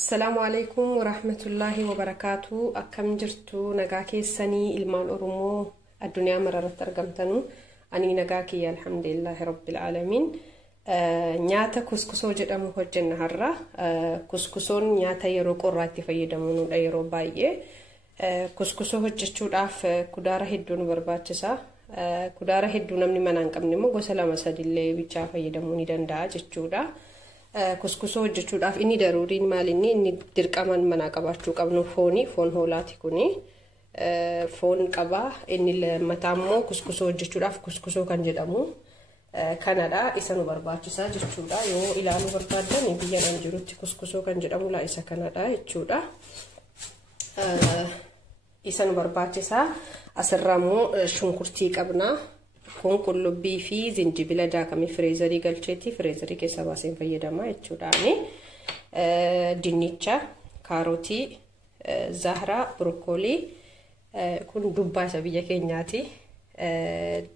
السلام عليكم ورحمة الله وبركاته. أكم جرتو نجاكي سني المان أرمو الدنيا مرة ترجمتنو أني نجاكي الحمد لله رب العالمين. نياتا كسكسو جدا مهجن هرّا كسكسون نياتا يرو قراتي فيدمونو لا يرو باية كسكسو هجتشو داف كدارة هدون برباتشسا كدارة هدون من منانكم نمو غسلا مسادلة بيتشا فيدموني دندا جتشو دا كسكسو جتشو داف إني ضروري ماليني إني دركمان مناقباتشو قبنو فون هولاتي كوني فون قبا إني المتامو كسكسو جتشو داف كسكسو كان جدامو كندا إسانو برباتشسا جتشودا يو إلانو بربادن بيان أنجروتي كسكسو كان جدامو لا إسا كندا جتشودا إسانو برباتشسا أسرامو شنكرتي قبنا كون كل بي في زنجبيل داكمي فريزري قلشتي فريزري كيسا باسين فيدما جتشوداني دينيتشا كاروتي زهرة بروكولي كون دوبا سبيا كينياتي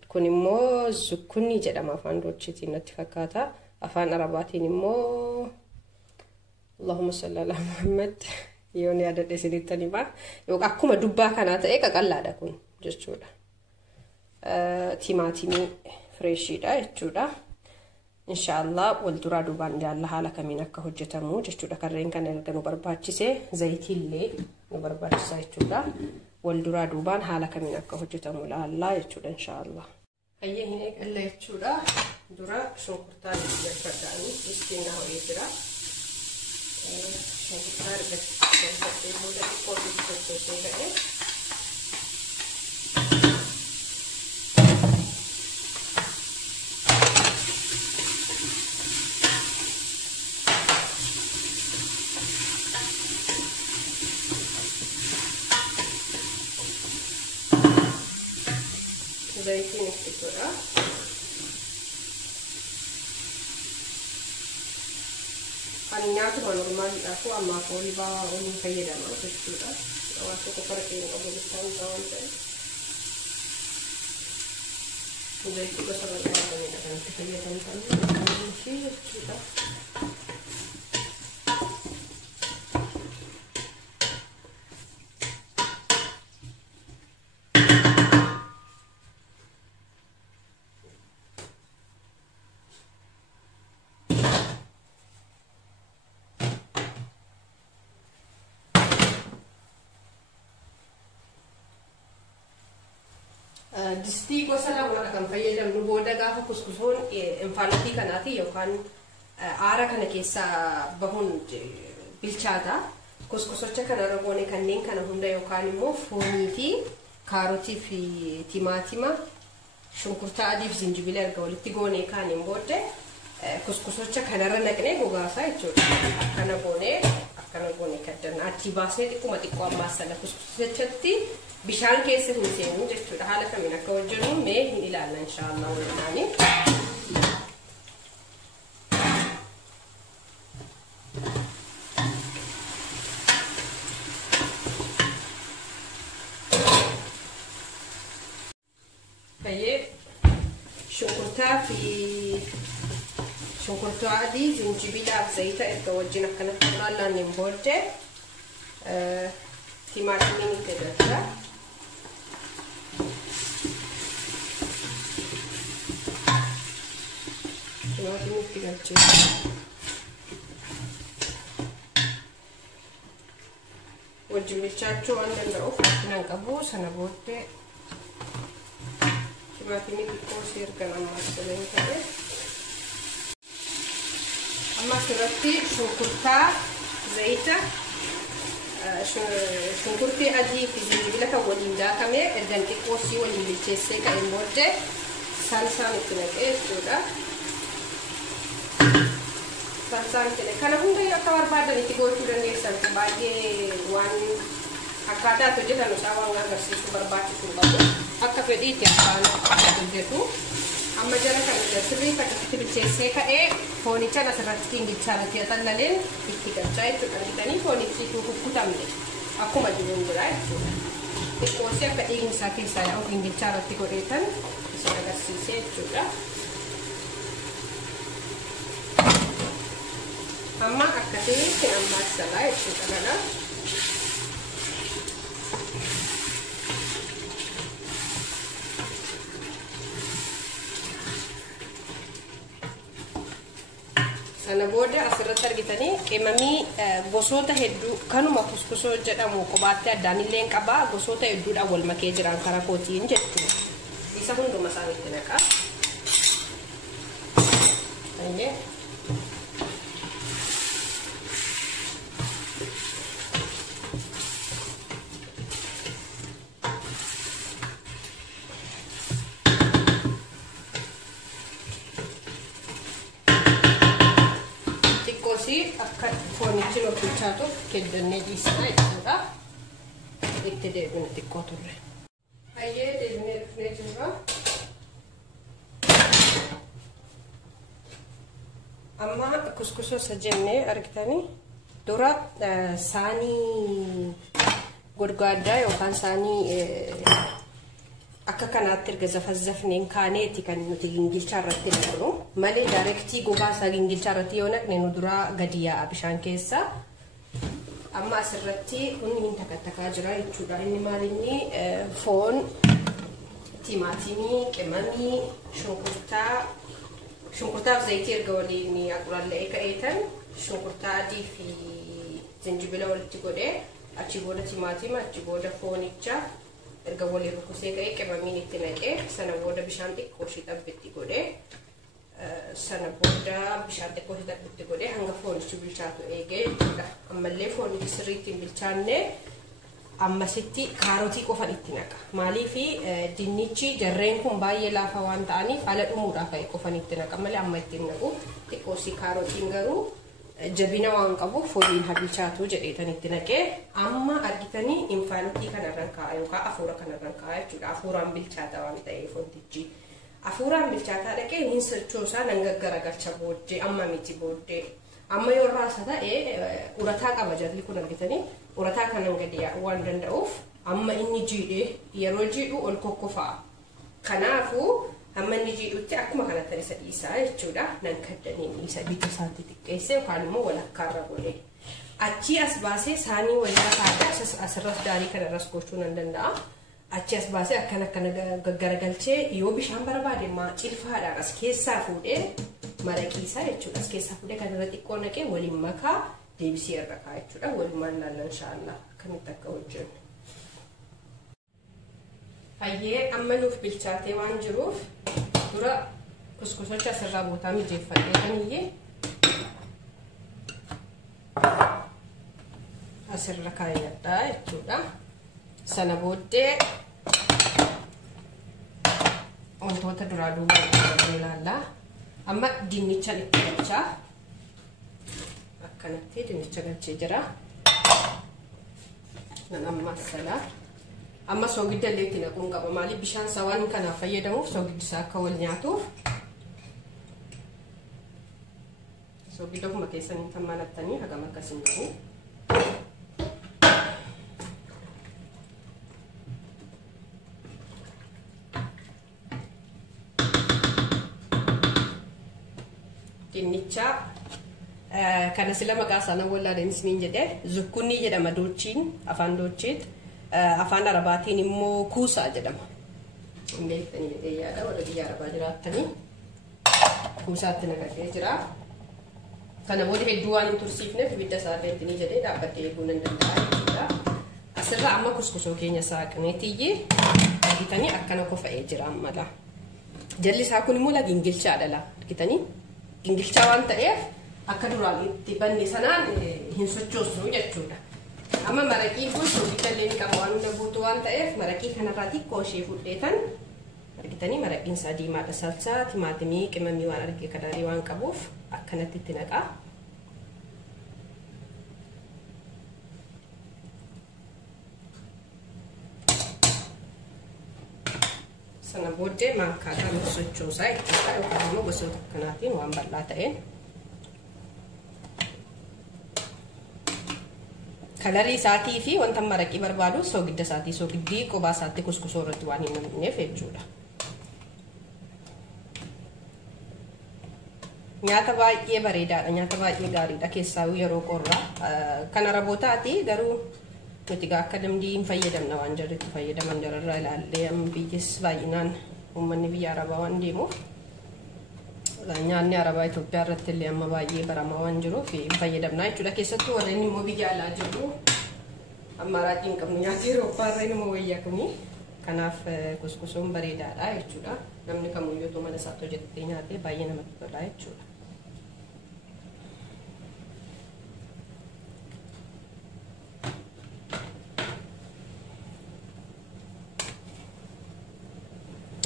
كوني مو زكوني جدا ما فان روتشتي نتفكاتا أفان عرباتي مو اللهم صل على محمد يوني عدد سيدتني با يوك أكو ما دوبا كانت إيكا قلا دا كون جتشودا تيماتيمي فريشي دا جتشودا إن شاء الله والدرا دوبان جالله على كمينك هجتمو جتشودا كرين كان يرغنو برباتشيسي زيتي اللي نبرباتشيسا جتشودا والدرا دوبان حالا كمينك هجتمو لا الله يجودا إن شاء الله أيه هناك الله يجودا درا شنكرتان يجفرداني يستينا هو يجرا شنكرتان يجفرداني زيتين الكتورة أنيات ما نورمال أكو أما كولي با أوني خيرا ما تشتورا وأكو كفركين أبو بستان زمان تاني زيتين بس أنا جاي أنا تخيل تاني شيء تشتورا دستي وصلنا ولا كم فيدا نبودا قافة كسكسون انفعالتي كناتي يوكان عارا كنا كيسا بهون بالشادا كسكسوچا كنا رغوني كنين كنا هندا يوكان مو فوني في كاروتي في تيماتيما شنكرتا أدي في زنجبيل القولي تيغوني كان يمبودا كسكسوچا كنا رنقني غوغاسا يجود كنا غوني كدنا تيباسني تكوما تكوام ماسلا كسكسوچتي بشان كيسه نسينو جتشودا حالا كمينا كوجنو ميه إلالنا إن شاء الله ولناني هي شنكرتا عادي زنجبيل زيتا إركوجينا كنا فقالا نمبورجي تيماتيمي كده والجميلشاتشو عندنا أوف كنا نقبو سنبوتة تيماتيمي بيكوسير كنا ماسلين كده أما سرتي شنكرتا زيتا شنكرتي أدي في زنجبيلة كولين داكمي إردن تكوسي والجميلشيسي كإمبوتة سالسا متنكه جودا سالسان كله كنا هم ده يكتور بعد ده نتيجة كده نيسان بعدي وان أكادا تجد أنو ساوان غير سيسو برباطي تبغى أكتر دي تيابان تجدو أما جرا كنا جسري كتبت بالجسة كأي فوني كنا سرتكين ديشارة تياتان لين بيتكلم جاي تاني فوني تيجي كوكتامله أكو ما جنون جراي تكوسيا كأي مسافي سايا أو كين ديشارة تيجوريتان سيسو سيسو جورا Amma akkasitti amma salaa jechuudha kana. Sana booda asirratti argitanii qimamii gosoota hedduu kanuma kuskusoo jedhamu qubaatti addaan illee qaba gosoota hedduudhaan wal makee jiran karaa kootiin jechuudha. Isa hunduma isaaniitti naqaa. Akka foonichi nu bilchaatuuf keddannee dhiisnaa jechuudha. Itti deebine xiqqoo turre. Hayyee deebinee dhufnee jirra. Amma kuskusoo isa jennee argitanii dura saanii godgaaddaa yookaan saanii akka kanaatti erga zafazzafneen kaaneeti kan nuti gingilchaa irratti naqnu malee daayirektii gogaa isaa gingilchaa irratti yoo naqne nu dura gadi yaa'a bishaan keessa. Amma asirratti kun hin takkattakaa jira jechuudha. Inni maal inni foon, timaatimii, qimamii, shunkurtaaf zayitii erga waliin aquraallee ka'eetan shunkurtaa adii fi zinjibila walitti godhee achi booda timaatima achi booda foonicha erga waliin rukusee ka'ee qimamiin itti naqee sana booda bishaan xiqqoo ishee xabbitti godhee sana booda bishaan xiqqoo ishee xabbitti godhee hanga foonichi bilchaatu eegee jechuudha. Ammallee foonichi sirriitti hin bilchaanne ammasitti kaarotii qofan itti naqa. Maaliif dinnichi jarreen kun baay'ee laafa waan ta'aniif ala dhumuudhaaf qofan itti naqa malee amma itti hin naqu. Xiqqoosi kaarotiin garuu jabina waan qabuuf fooliin habilchaatu jedheetan itti naqee amma argitanii infaanitii kanarran kaa'a yookaan afuura kanarran kaa'a jechuudha. Afuuraan bilchaata waan ta'eef wantichi. Afuuraan bilchaataa dhaqee hin sirchoosaa nan gaggaragalcha booddee amma miti booddee. Amma yoo raasa ta'ee urataa qaba jalli kun argitanii urataa kanan gadi yaa'uu waan danda'uuf amma inni jiidhee yeroo jiidhu ol kokkofaa. Kanaafuu amma inni jiidhutti akkuma kanatti isa dhiisaa jechuudha. Nan kaddanii isa bita isaatti xiqqeessee yookaan immoo walakkaarra godhee. Achi as baasee saanii walirra kaa'ee asirras daarii kanarras gochuu nan danda'a. Achi as baasee akkana gaggaragalchee yoo bishaan barbaade cilfaadhaan as keessaa fuudhee maraqiisaa jechuudha. As keessaa fuudhee kanarra xiqqoo naqee waliin makaa deebisee irra kaa'a jechuudha. Walumaan laalla inshaallah akkamitti akka hojjennu. Hayyee amma nuuf bilchaatee waan jiruuf dura kuskusocha asirraa bootaa mijeeffadhee kaniyyee asirra kaayyadhaa jechuudha. Sana booddee wantoota duraa duubaa ilaallaa. Amma dinnicha itti galchaa. Akkanatti dinnicha galchee jira. Nan amma salaa. Amma soogidda illee itti naquun qaba. Maaliif bishaan isaa waan kanaaf fayyadamuuf soogiddi isaa akka wal nyaatuuf. Soogidda kuma keessanii kan malattanii hagam akkasiin qabu. Dinnicha kana sila maqaa sana wallaaleen isiniin jedhee zukkunnii jedhama doochiin afaan doochiitti. Afaan Arabaatiin immoo kuusaa jedhama. Indeettanii jedhee yaada warra biyya Arabaa jiraattanii kuusaatti naqatee jira. Kana booda hedduu waan hin tursiifneef ibidda isaa illee jedhee dhaabbattee eeguu nan danda'a jechuudha. Asirra amma kuskusoo keenya saaqneetiyyee argitanii akkana kofa'ee jira ammalaa. Jalli isaa kun immoo gingilchaadha argitanii. Gingilchaa waan ta'eef akka duraan itti banne sanaan hin sochoosnu jechuudha. Amma maraqii kun soogidda illee ni qaba waan hunda guutuu waan ta'eef maraqii kanarraa xiqqoo ishee fudheetan argitanii maraqiin isaa diimaadha. Salsaa, timaatimii, qimamii waan argee kadaarii waan qabuuf akkanatti itti naqaa. Sana booddee maankaadhaan sochoosaa jechuudha yookaan immoo gosoota akkanaatiin waan bal'aa ta'een. Kalarii isaatii fi wanta maraqii barbaadu soogidda isaatii soogiddii qophaa isaatti kuskusoo irratti waan hin namneef jechuudha. nyaata baay'ee bareedaadha, nyaata baay'ee gaariidha keessaa yeroo qorraa. Kan Arabootaati garuu nuti akka damdii hin fayyadamna waan jarritti fayyadaman jararraa ilaallee biyyis baay'inaan uummanni biyya Arabaa waan deemuuf nyaanni Arabaa Itoophiyaa irratti illee amma baay'ee baramaa waan jiruuf hin fayyadamna jechuudha. Keessattuu warreen immoo biyya alaa jiru ammaaraatii hin qabnu nyaata Awurooppaa irra immoo wayyaa kuni. Kanaaf kuskusoon bareedaadha jechuudha. Namni kamiyyuu mana isaatti hojjetee nyaatee baay'ee namatti tola jechuudha.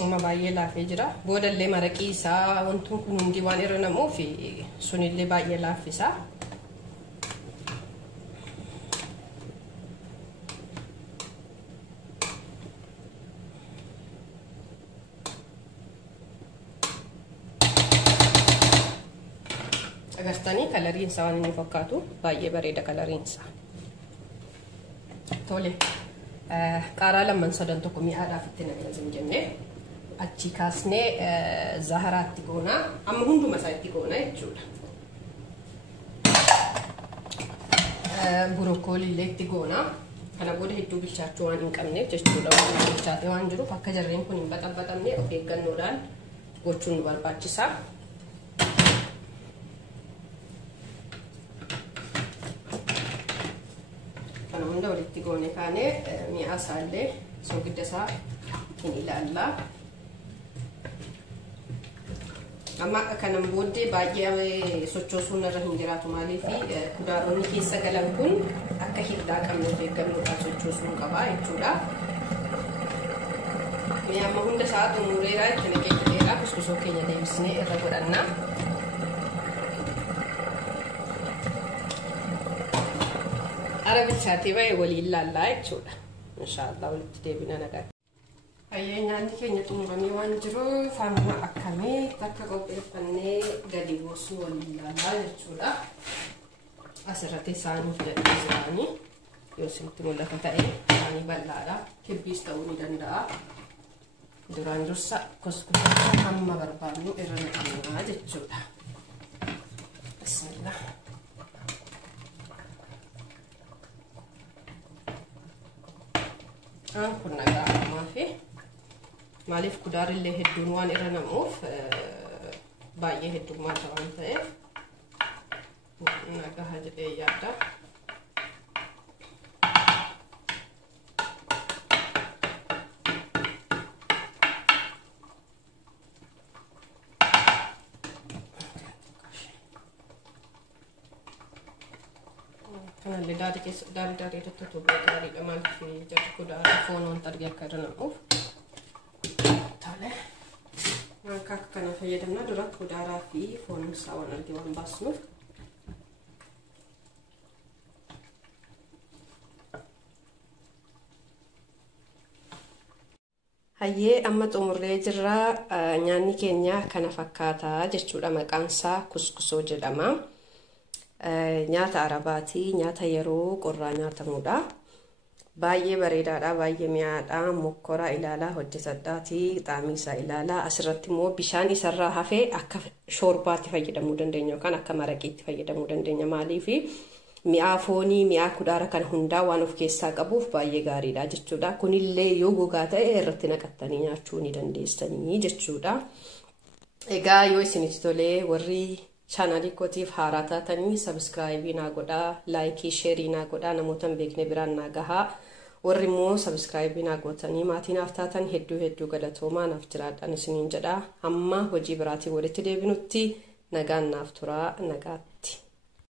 Amma baay'ee laafee jira. Boodallee maraqii isaa wantoonni kun hundi waan irra namuuf sunillee baay'ee laaffisa. Agartanii kalariin isaa waan inni fakkaatu baay'ee bareeda kalariin isaa. Tole. Qaaraa lamman sadan tokko mi'aadhaaf itti naqnazim jennee achi kaasnee zaharaatti goona. Amma hunduma isaa itti goona jechuudha. Burokkoolii illee itti goona. Kana booda hedduu bilchaachuu waan hin qabneef jechuudha. Waan bilchaatee waan jiruuf akka jarreen kun hin baxabbatamne of eeggannoodhaan gochuun nu barbaachisa. Kana hunda walitti goone kaanee mi'a isaallee soogidda isaa hin ilaalla. Amma kanan booddee baay'ee sochoosuun irra hin jiraatu maaliif kudaaronni keessa galan kun akka hiddaa qabnu of eeggannoodhaan sochoosuu qaba jechuudha. Mi'a amma hunda isaa xumureera itti naqeera kuskusoo keenya deebisnee irra godhanna. Ara bilchaatee baay'ee waliin ilaallaa jechuudha. Inshaallah walitti deebina nagaa. Nyaanni keenya xumuramee waan jiruuf amma akkamii akka qopheeffannee gadi buusnu waliin ilaallaa jechuudha. Asirratti isaanii filadhee jiraanii yoo isinitti mul'ata ta'e isaanii bal'aadha. Kibbiis ta'uu ni danda'a. Duraan dursa kuskusaa hamma barbaadnu irra naqnaa jechuudha. Bismillah. Kun nagaa maafi maaliif kudaarillee hedduun waan irra namuuf baay'ee heddummaata waan ta'eef nagaa jedhee yaada. Kanallee daadhii irratti gaariidha maaliif jarri kudaara foon wanta argee akka irra namuuf. Tole. Akka kana fayyadamna dura kudaaraa fi foon isaa waan argee waan baasnuuf. Hayyee amma xumurree jirra. Nyaanni keenya kana fakkaata jechuudha. Maqaan isaa kuskusoo jedhama. Nyaata Arabaati, nyaata yeroo qorraa nyaatamudha. Baay'ee bareedaadha, baay'ee mi'aadha. Mokkora ilaalaa hojjetadhaati, xaamii isaa ilaalaa. Asirratti immoo bishaan isarraa hafee akka shoorbaatti fayyadamuu dandeenya yookaan akka maraqiitti fayyadamuu dandeenya. Maaliif mi'aa foonii, mi'aa kudaara kan hundaa waan of keessaa qabuuf baay'ee gaariidha jechuudha. Kunillee yoo gogaa ta'e irratti naqattanii nyaachuu ni dandeessanii jechuudha. Egaa yoo isinitti tolee warri chaanalii kootiif haaraa taatanii sabskraayibii naa godhaa, laayikii, sheerii naa godhaa, namoota hin beekne biraan naa gahaa. Warri immoo sabskraayibii naa gootanii maatii naaf taatan hedduu galatoomaa naaf jiraadhaan isiniin jedha. Amma hojii biraatiin walitti deebinutti nagaan naaf turaa, nagaatti.